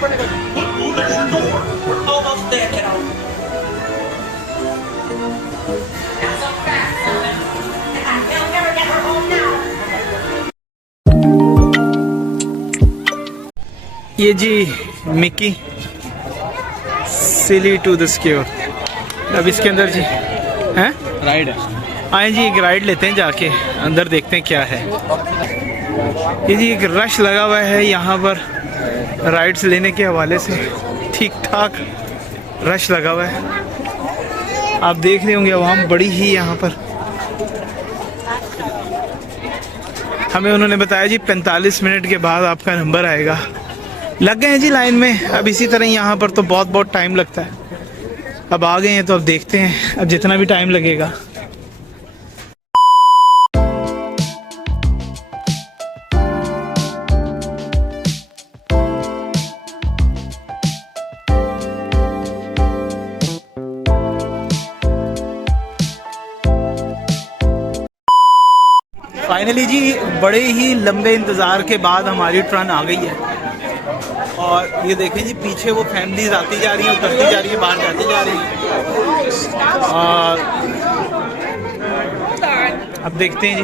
Oh, there's your door. We're almost there, kiddo. Not so fast, son. He'll never get her home now. ये जी मिकी सिली to the स्क्योर। अब इसके अंदर जी हैं राइड है, आए जी एक राइड लेते हैं, जाके अंदर देखते हैं क्या है। ये जी एक रश लगा हुआ है यहाँ पर राइड्स लेने के हवाले से, ठीक ठाक रश लगा हुआ है। आप देख रहे होंगे आवाम बड़ी ही यहाँ पर। हमें उन्होंने बताया जी 45 मिनट के बाद आपका नंबर आएगा। लग गए हैं जी लाइन में। अब इसी तरह यहाँ पर तो बहुत बहुत टाइम लगता है। अब आ गए हैं तो अब देखते हैं, अब जितना भी टाइम लगेगा। फाइनली जी बड़े ही लंबे इंतज़ार के बाद हमारी ट्रेन आ गई है। और ये देखें जी पीछे वो फैमिलीज आती जा रही हैं, उतरती जा रही है, बाहर जाती जा रही है। और अब देखते हैं जी।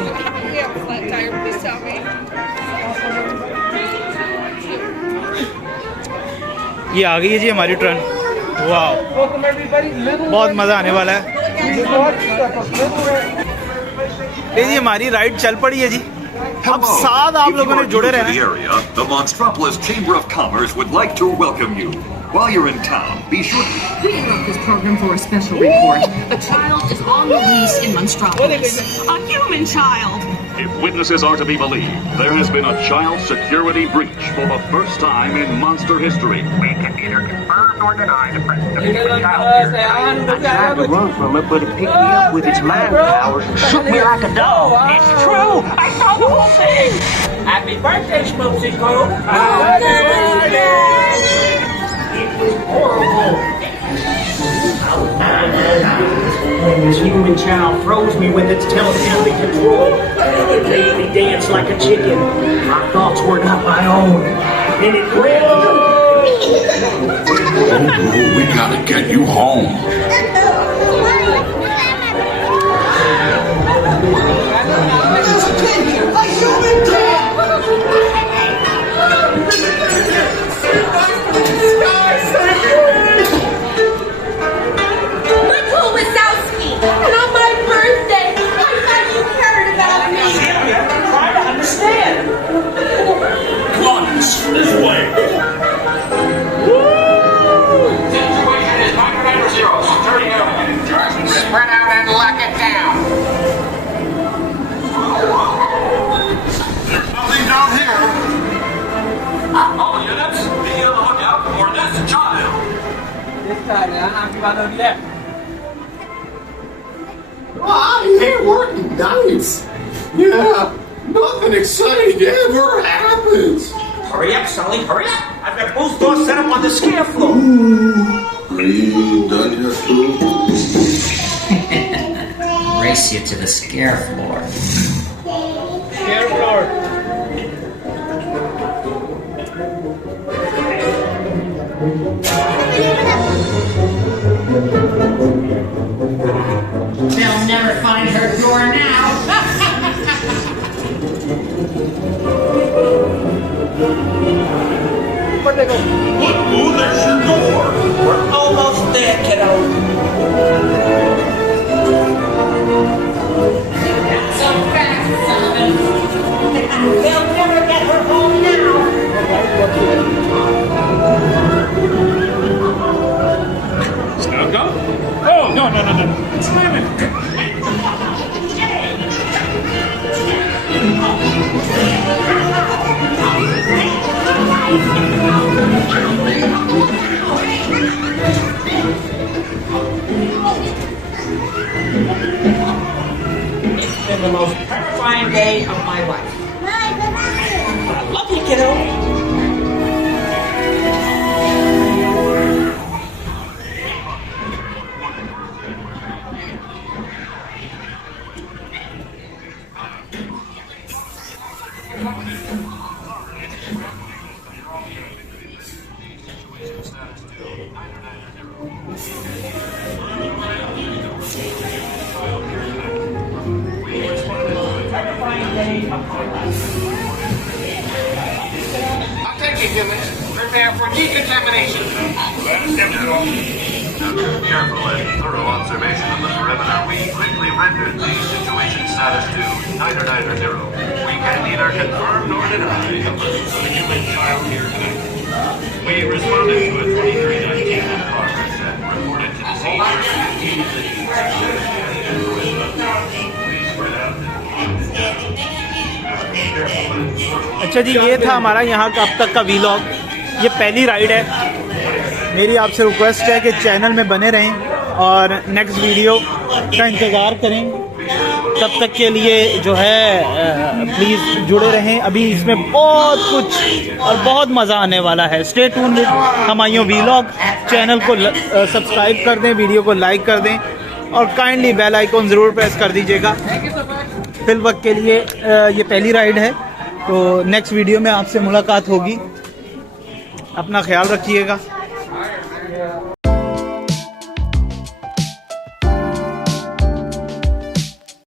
ये आ गई है जी हमारी ट्रेन। वाह, बहुत मज़ा आने वाला है। ये जी हमारी राइड चल पड़ी है जी। अब साथ आप लोगों ने जुड़े रहना। The Monstropolis Chamber of Commerce would like to welcome you. While you're in town, be sure We interrupt this program for a special report. A child is on the loose in Monstropolis. A human child. If witnesses are to be believed, there has been a child security breach for the first time in monster history. We can neither confirm nor deny the presence of a human child here. I tried to run from it, but it picked me up with its mind powers and shook me like a dog. It's true! I saw the whole thing! Happy birthday, Schmoopsy Coo. This human child froze me with its telepathic control. It made me dance like a chicken. My thoughts were not my own. And it grabbed me. we gotta get you home. This way. Situation is 990. Turning out. Spread out and lock it down. There's nothing down here. All units, be on the lookout for this child. I hate working nights. Yeah, nothing exciting ever happens. Hurry up, Sully, hurry up. I've got both doors set up on the scare floor. Are you done here too? Race you to the scare floor. Scare floor. They'll never find her door now. Oh, there's your door. We're almost there, kiddo. Not so fast, son. He'll never get her home now. Scout gun? Oh, no. Slam it. It's been the most terrifying day of my life. I love you, kiddo. I'll take you 2 minutes. Prepare for decontamination. After careful and thorough observation of the perimeter, we quickly rendered the situation status to neither 0. We can neither confirm nor deny the presence of a human child here tonight. We responded to a 2319 in progress and reported to the scene where 15 of the अच्छा जी, ये था हमारा यहाँ का अब तक का vlog. ये पहली राइड है। मेरी आपसे रिक्वेस्ट है कि चैनल में बने रहें और नेक्स्ट वीडियो का इंतज़ार करें। तब तक के लिए जो है प्लीज़ जुड़े रहें। अभी इसमें बहुत कुछ और बहुत मज़ा आने वाला है। Stay tune with Humayun vlog. Channel को सब्सक्राइब कर दें, वीडियो को लाइक कर दें और काइंडली बेल आइकॉन ज़रूर प्रेस कर दीजिएगा। फिल वक्त के लिए ये पहली राइड है, तो नेक्स्ट वीडियो में आपसे मुलाकात होगी। अपना ख्याल रखिएगा।